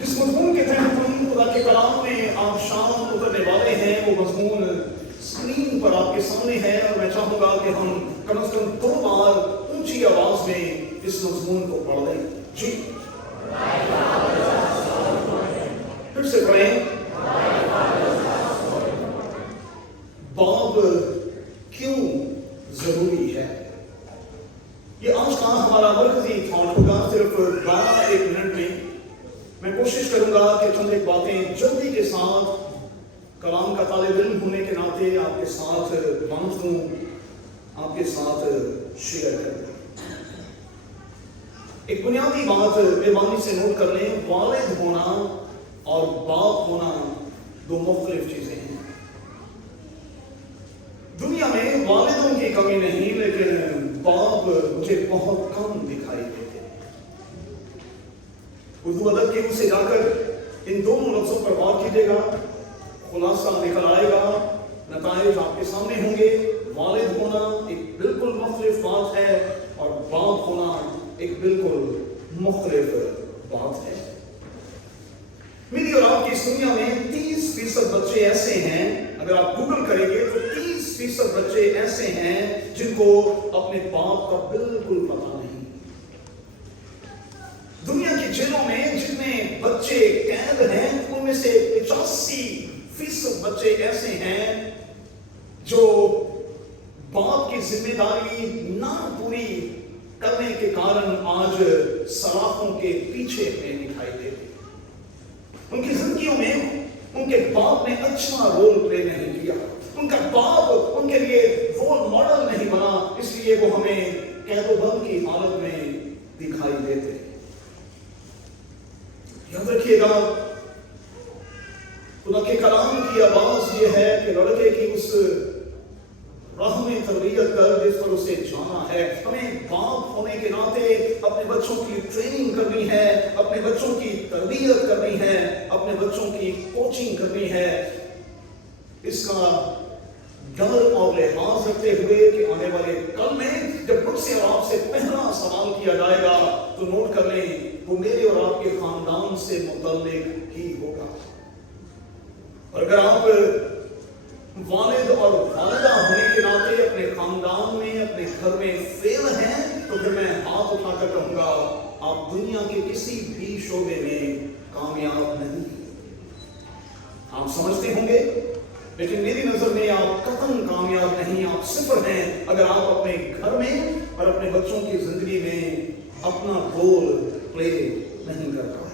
जिस मजमून के तहत हम खुदा के कलाम में आज शाम उतरने वाले हैं, वो मजमून स्क्रीन पर आपके सामने है और मैं चाहूंगा कि हम कम से कम 2 बार ऊंची आवाज में इस मजमून को पढ़ लें। जी, फिर से पढ़ें। बाप क्यों जरूरी है? ये आज का हमारा मरकजी थॉट होगा। सिर्फ 12-1 मिनट में मैं कोशिश करूंगा कि चंद एक बातें जल्दी के साथ कलाम का तालिब इल्म होने के नाते आपके साथ बांट दूं, आपके साथ शेयर कर दूं। एक बुनियादी बात मेहरबानी से नोट कर लें, वालिद होना और बाप होना 2 मुख्तलिफ चीजें हैं। दुनिया में वालिदों की कमी नहीं, लेकिन बाप मुझे बहुत कम दिखाई देते हैं। उर्दू अदब के उसे जाकर इन दोनों लफ्जों पर गौर कीजिएगा, खुलासा निकल आएगा, नताइज आपके सामने होंगे। वालिद होना एक बिल्कुल मुख्तलिफ बात है और बाप होना एक बिल्कुल मुख्तलिफ बात है। मेरी और आपकी इस दुनिया में 30% बच्चे ऐसे हैं, अगर आप गूगल करेंगे तो 30% बच्चे ऐसे हैं जिनको अपने बाप का बिल्कुल पता नहीं। दुनिया की जेलों में जितने बच्चे कैद हैं, उनमें से 85% बच्चे ऐसे हैं जो बाप की जिम्मेदारी ना पूरी करने के कारण आज सलाखों के पीछे में दिखाई देते। उनकी जिंदगियों में उनके बाप ने अच्छा रोल प्ले नहीं किया, उनका बाप उनके लिए रोल मॉडल नहीं बना, इसलिए वो हमें कैदोबंद की हालत में दिखाई देते। याद रखिएगा, खुदा के कलाम की आवाज ये है कि लड़के की उस राह में तरबियत कर जिस पर उसे जाना है। हमें बाप होने के नाते अपने बच्चों की ट्रेनिंग करनी है, अपने बच्चों की तरबियत करनी है, अपने बच्चों की कोचिंग करनी है। इसका डर और लिहाज रखते हुए कि आने वाले कल में जब मुझसे और आपसे पहला सवाल किया जाएगा तो नोट कर लें, वो मेरे और आपके खानदान से मुतल्लिक ही होगा। और अगर आप वालिद और वालिदा होने के नाते अपने खानदान में, अपने घर में फेल हैं, तो फिर मैं हाथ उठाकर कहूंगा आप दुनिया के किसी भी शोबे में कामयाब नहीं। आप समझते होंगे, लेकिन मेरी नजर में आप कतई कामयाब नहीं, आप सिफर हैं अगर आप अपने घर में और अपने बच्चों की जिंदगी में अपना रोल प्ले नहीं कर पाए।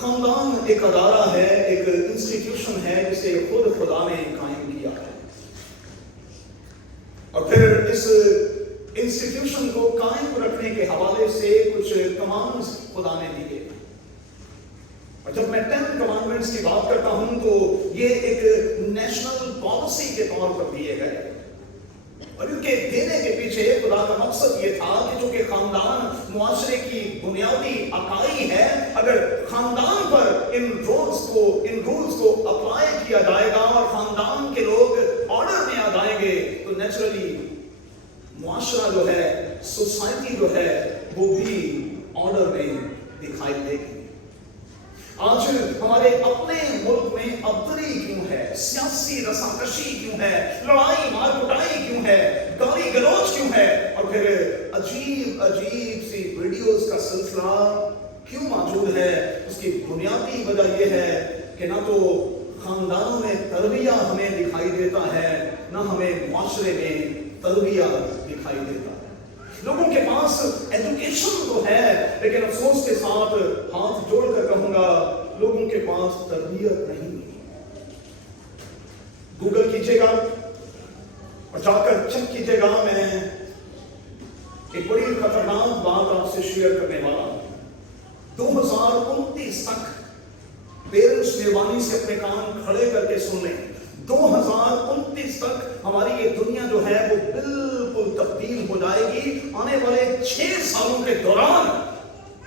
खानदान एक अदारा है, एक इंस्टीट्यूशन है जिसे खुद खुदा ने कायम किया है, और फिर इस इंस्टीट्यूशन को कायम रखने के हवाले से कुछ कमांड्स खुदा ने दिए। और जब मैं 10 कमांडमेंट्स की बात करता हूं तो ये एक नेशनल पॉलिसी के तौर पर दिए गए, और इनके देने के पीछे खुदा का मकसद ये था कि चूंकि खानदान मुआशरे की बुनियादी इकाई है, अगर खानदान पर इन रूल्स को अप्लाई किया जाएगा और खानदान के लोग ऑर्डर में आ जाएंगे तो नेचुरली मुआशरा जो है, सोसाइटी जो है, वो भी ऑर्डर में दिखाई देगी। आज हमारे अपने मुल्क में अबतरी क्यों है, सियासी रसाकशी क्यों है, लड़ाई मार कुटाई क्यों है, गाली गलौज क्यों है, और फिर अजीब अजीब सी वीडियोस का सिलसिला क्यों मौजूद है? उसकी बुनियादी वजह यह है कि ना तो खानदानों में तरबिया हमें दिखाई देता है, ना हमें मुआशरे में तरबिया दिखाई देता है। लोगों के पास एजुकेशन तो है, लेकिन अफसोस के साथ हाथ जोड़कर कहूंगा लोगों के पास तरबियत नहीं। गूगल कीजिएगा और जाकर चेक कीजिएगा। मैं एक बड़ी खतरनाक बात आपसे शेयर करने वाला हूं। 2029 तक पेरेंट्स मेहरबानी से अपने कान खड़े करके सुन लें, 2029 तक हमारी ये दुनिया जो है वो बिल्कुल तब्दील हो जाएगी। आने वाले 6 सालों के दौरान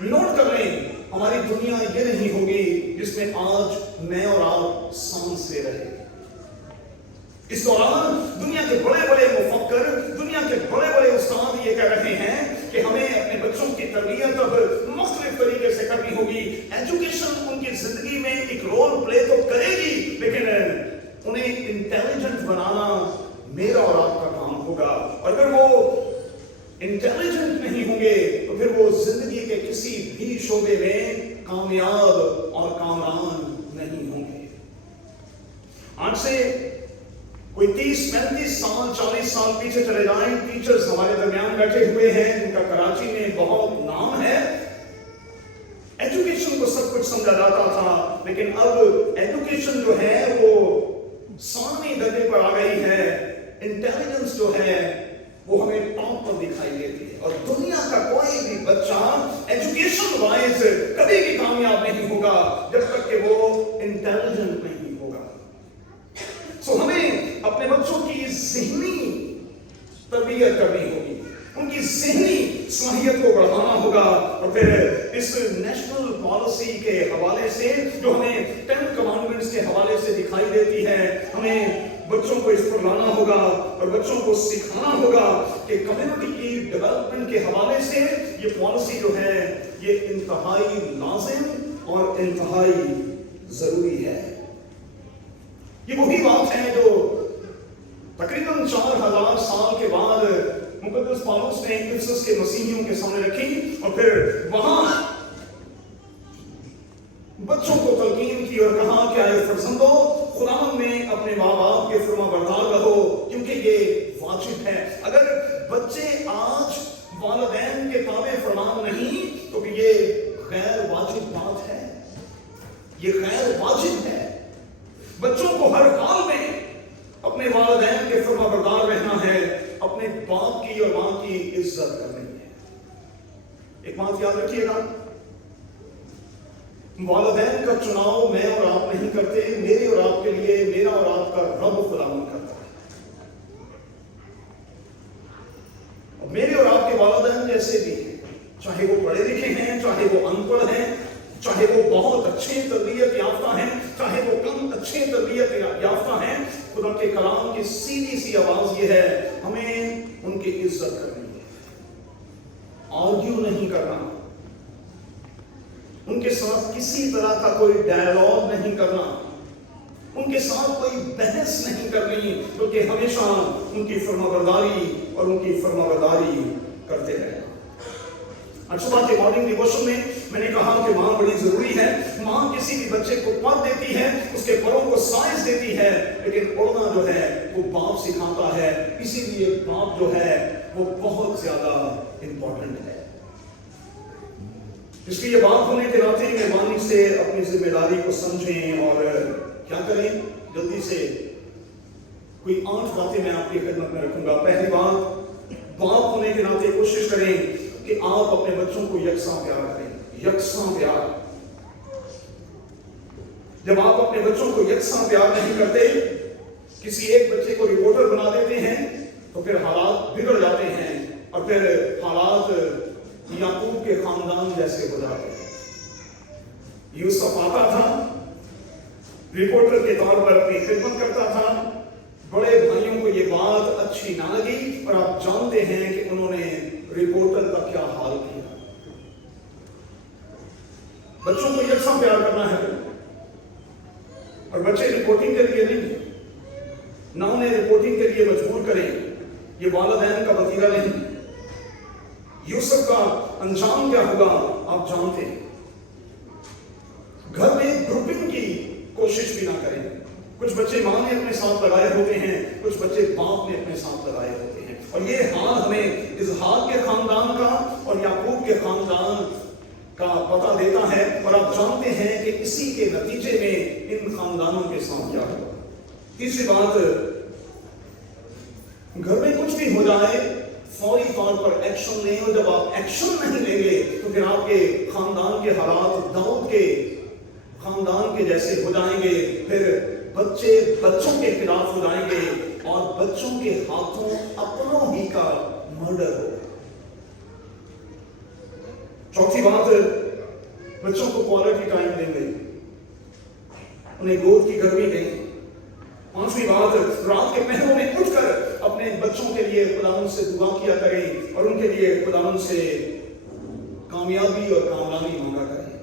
नोट कर लें, हमारी दुनिया ये नहीं होगी जिसमें आज मैं और आप सांस ले रहे हैं। इस दौरान दुनिया के बड़े बड़े मुफक्कर, दुनिया के बड़े बड़े उस्ताद ये कह रहे हैं कि हमें अपने बच्चों की तरबियत अब तरीके से करनी होगी। एजुकेशन उनकी जिंदगी में एक रोल प्ले तो करेगी, लेकिन उन्हें इंटेलिजेंट बनाना मेरा और आपका काम होगा। और अगर वो इंटेलिजेंट नहीं होंगे तो फिर वो जिंदगी के किसी भी शोबे में कामयाब और कामरान नहीं होंगे। आज से कोई 30-35 साल 40 साल पीछे चले जाएं, टीचर्स हमारे दरमियान बैठे हुए हैं जिनका कराची में बहुत नाम है। एजुकेशन को सब कुछ समझा जाता था, लेकिन अब एजुकेशन जो है वो 7वें दर्जे पर आ गई है। इंटेलिजेंस जो है वो हमें टॉप पर दिखाई देती है, और दुनिया का कोई भी बच्चा एजुकेशन वाइज कभी भी कामयाब नहीं होगा जब तक कि वो इंटेलिजेंट नहीं होगा। सो हमें अपने बच्चों की ज़हनी तरबियत करनी होगी, उनकी ज़हनी सलाहियत को बढ़ाना होगा। और फिर इस नेशनल पॉलिसी के हवाले से जो हमें 10 कमांडमेंट्स के हवाले से दिखाई देती है, हमें बच्चों को इस पर लाना होगा और बच्चों को सिखाना होगा कि कम्युनिटी की डेवलपमेंट के हवाले से ये पॉलिसी जो है ये इंतहाई लाजिम और इंतहाई जरूरी है। ये वही बात है जो तकरीबन 4000 साल के बाद मुकद्दस पौलुस ने इफिसस के मसीहियों के सामने रखी, और फिर वहां बच्चों को तलकीन की और कहा कि आए फर्जंदो, खुदावंद में अपने माँ बाप के फरमाबरदार रहो, क्योंकि ये वाजिब है। अगर बच्चे आज वालिदैन के ताबे फरमान नहीं तो ये गैर वाजिब बात है, ये गैर वाजिब है। बच्चों को हर हाल में अपने वालिदैन के फरमाबरदार रहना है, अपने बाप की और माँ की इज्जत करनी है। एक बात याद रखिएगा, वालिदैन का चुनाव मैं और आप नहीं करते, मेरे और आपके लिए मेरा और आपका रब खुदावंद करता है। और मेरे और आपके वालिदैन जैसे भी हैं, चाहे वो पढ़े लिखे हैं, चाहे वो अनपढ़ हैं, चाहे वो बहुत अच्छे तरबियत याफ्ता हैं, चाहे वो कम अच्छे तरबियत याफ्ता हैं, खुदा के कलाम की सीधी सी आवाज ये है, हमें उनकी इज्जत करनी है, आर्ग्यू नहीं करना, उनके साथ किसी तरह का कोई डायलॉग नहीं करना, उनके साथ कोई बहस नहीं करनी, बल्कि हमेशा उनकी फरमाबरदारी और उनकी फरमाबरदारी करते रहना। आज सुबह के मॉर्निंग डिवोशन में मैंने कहा कि माँ बड़ी जरूरी है। माँ किसी भी बच्चे को पर देती है, उसके परों को साइज देती है, लेकिन उड़ना जो है वो बाप सिखाता है। इसीलिए बाप जो है वो बहुत ज्यादा इंपॉर्टेंट है। इसलिए बाप होने के नाते मेहरबानी से अपनी जिम्मेदारी को समझें और क्या करें। जल्दी से कोई 8 बातें मैं आपकी खिदमत में रखूंगा। पहली बात, बाप होने के नाते कोशिश करें कि आप अपने बच्चों को यकसा प्यार करें। यकसा प्यार, जब आप अपने बच्चों को यकसा प्यार नहीं करते, किसी एक बच्चे को रिपोर्टर बना देते हैं, तो फिर हालात बिगड़ जाते हैं और फिर हालात याकूब के खानदान जैसे हो जाते हैं। यूसुफ आता था, रिपोर्टर के तौर पर अपनी खिदमत करता था, बड़े भाइयों को ये बात अच्छी ना लगी और आप जानते हैं कि उन्होंने रिपोर्टर का क्या हाल किया। बच्चों को यकसा प्यार करना है और बच्चे रिपोर्टिंग के लिए नहीं, ना उन्हें रिपोर्टिंग के लिए मजबूर करें। ये वालिदैन का वतीरा नहीं। यूसुफ का अंजाम क्या होगा आप जानते हैं। घर में ग्रुपिंग की कोशिश भी ना करें। कुछ बच्चे माँ ने अपने साथ लगाए होते हैं, कुछ बच्चे बाप ने अपने साथ लगाए होते हैं, और ये हाल हमें इसहाक के खानदान का और याकूब के खानदान का पता देता है। और आप जानते हैं कि इसी के नतीजे में इन खानदानों के साथ क्या होगा। तीसरी बात, घर में कुछ भी हो जाए फौरी तौर पर एक्शन लें, और जब आप एक्शन नहीं लेंगे तो फिर आपके खानदान के हालात दाऊद के खानदान के जैसे हो जाएंगे। फिर बच्चे बच्चों के खिलाफ हो जाएंगे और बच्चों के हाथों अपनों ही का मर्डर हो। चौथी बात, बच्चों को क्वालिटी टाइम देंगे, उन्हें गोद की गर्मी दें। पांचवी बात, रात के पहरों में उठकर अपने बच्चों के लिए खुदावंद से दुआ किया करें और उनके लिए खुदावंद से कामयाबी और कामयाबी मांगा करें।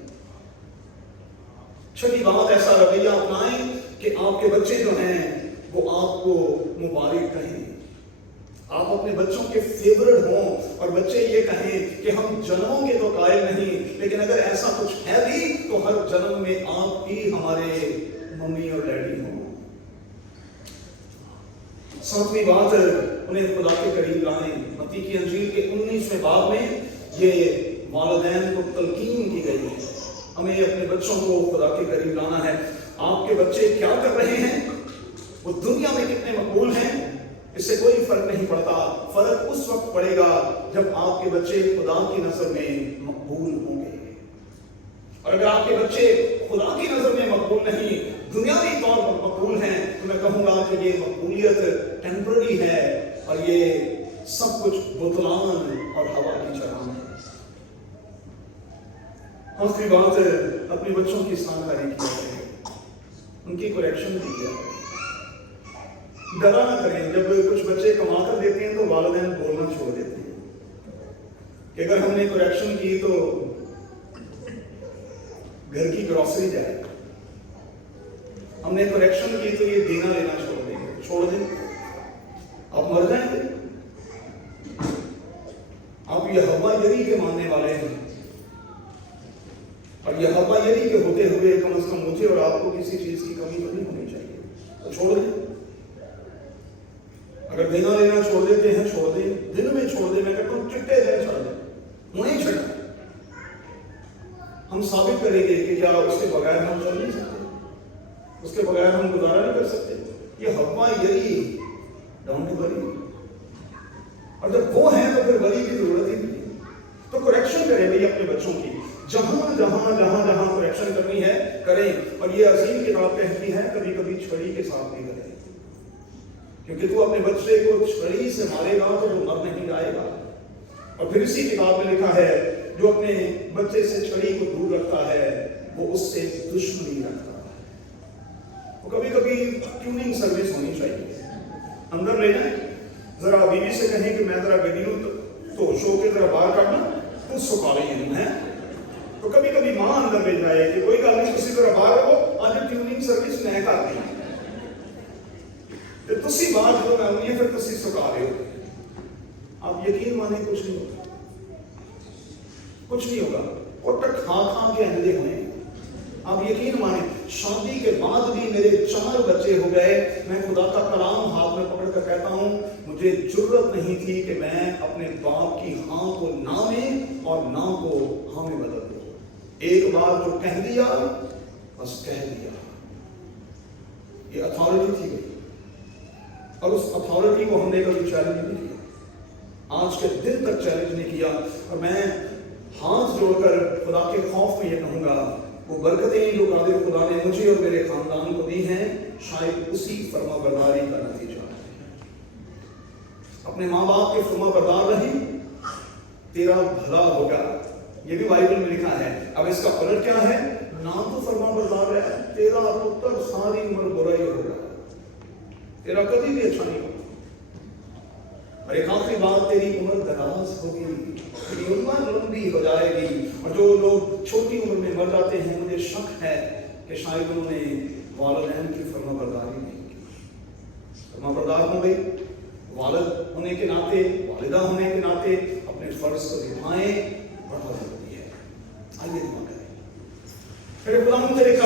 छठी बात, ऐसा रवैया अपनाएं कि आपके बच्चे जो हैं वो आपको मुबारक कहें, आप अपने बच्चों के फेवरेट हों और बच्चे ये कहें कि हम जन्मों के तो कायल नहीं, लेकिन अगर ऐसा कुछ है भी तो हर जन्म में आप ही हमारे मम्मी और डैडी हों। सातवीं बात, उन्हें खुदा के करीब लाएं। मत्ती की अंजील के 19वें बाब में ये वालिदैन को तलकीन की गई है, हमें अपने बच्चों को खुदा के करीब लाना है। आपके बच्चे क्या कर रहे हैं, वो दुनिया में कितने मकबूल हैं, इससे कोई फर्क नहीं पड़ता। फर्क उस वक्त पड़ेगा जब आपके बच्चे खुदा की नजर में मकबूल होंगे। और अगर आपके बच्चे खुदा की नजर में मकबूल नहीं, दुनियावी तौर पर मकबूल हैं, तो मैं कहूंगा कि ये मकबूलियत टेम्पररी है और ये सब कुछ बुतलान और हवा की चरान है। आखिरी बात, अपने बच्चों की जानकारी किया करें, उनकी करेक्शन भी किया करें। डरा ना करें। जब कुछ बच्चे कमा कर देते हैं तो वालिदैन बोलना छोड़ देते हैं कि अगर हमने करेक्शन की तो घर की ग्रॉसरी जाए, हमने करेक्शन की तो ये देना लेना छोड़ दें, आप मर जाएंगे। आप ये हवायरी के मानने वाले हैं और ये हवायरी के होते हुए कम से कम मुझे और आपको किसी चीज की कमी तो नहीं होनी चाहिए, तो छोड़ दें। अगर देना लेना छोड़ देते हैं, छोड़ दें, दिन में छोड़ दें। मैं कहता हूं चिट्टे दिन छोड़ दें, उन्हें छटा। हम साबित करेंगे कि क्या उसके बगैर हम चल नहीं सकते, उसके बगैर हम गुजारा नहीं कर सकते। ये हवायरी डोंट वरी, और जब वो है तो फिर वरी की जरूरत ही नहीं। तो करेक्शन करें भाई अपने बच्चों की, जहां जहां जहां जहां करेक्शन करनी है करें। और ये अजीम किताब कहती है कभी कभी छड़ी के साथ भी करें, क्योंकि तू अपने बच्चे को छड़ी से मारेगा तो वो मर नहीं जाएगा। और फिर इसी किताब में लिखा है जो अपने बच्चे से छड़ी को दूर रखता है वो उससे दुश्मनी रखता है। तो कभी कभी ट्यूनिंग सर्विस होनी चाहिए, अंदर ले जाए, जरा बीवी से कहें कि मैं जरा गड्डी तो शो के जरा बाहर काटना तो सुखा रही है। तो कभी कभी मां अंदर ले जाए कि कोई गल नहीं, उसी तरह बाहर रहो, आज ट्यूनिंग सर्विस मैं कर दी तो तुसी बात जो मैं होनी है फिर तुसी सुखा रहे हो। आप यकीन माने कुछ नहीं होगा, कुछ नहीं होगा। और तक खा खा के अंधे हुए। आप यकीन माने शादी के बाद भी मेरे 4 बच्चे हो गए। मैं खुदा का कलाम हाथ में पकड़ कर कहता हूं मुझे जरूरत नहीं थी कि मैं अपने बाप की हाँ को ना में और ना को हाँ में बदल दूं। एक बार जो कह दिया बस कह दिया, ये अथॉरिटी थी और उस अथॉरिटी को हमने कभी चैलेंज नहीं किया, आज के दिन तक चैलेंज नहीं किया। और मैं हाथ जोड़कर खुदा के खौफ में ये कहूंगा वो बरकतें जो कादिर खुदा ने मुझे और मेरे खानदान को दी हैं शायद उसी फर्माबरदारी का नतीजा है। अपने माँ बाप के फर्माबरदार रहे, तेरा भला होगा, ये भी बाइबल में लिखा है। अब इसका पलट क्या है, ना तो फर्माबरदार है, तेरा पुत्र सारी उम्र बुरा ही होगा, तेरा कभी भी अच्छा नहीं होगा। और एक आखिरी बात, तेरी उम्र दराज होगी, तेरी उम्र लंबी हो जाएगी। और जो लोग छोटी उम्र में मर जाते हैं मुझे शक है कि शायद उन्होंने वालिदैन की फर्माबरदारी नहीं की। फर्माबरदार हो गई, वालिद होने के नाते, वालिदा होने के नाते अपने फर्ज को निभाएं, बड़ा जरूरी है। आइए दुआ करें। फिर खुदा तेरे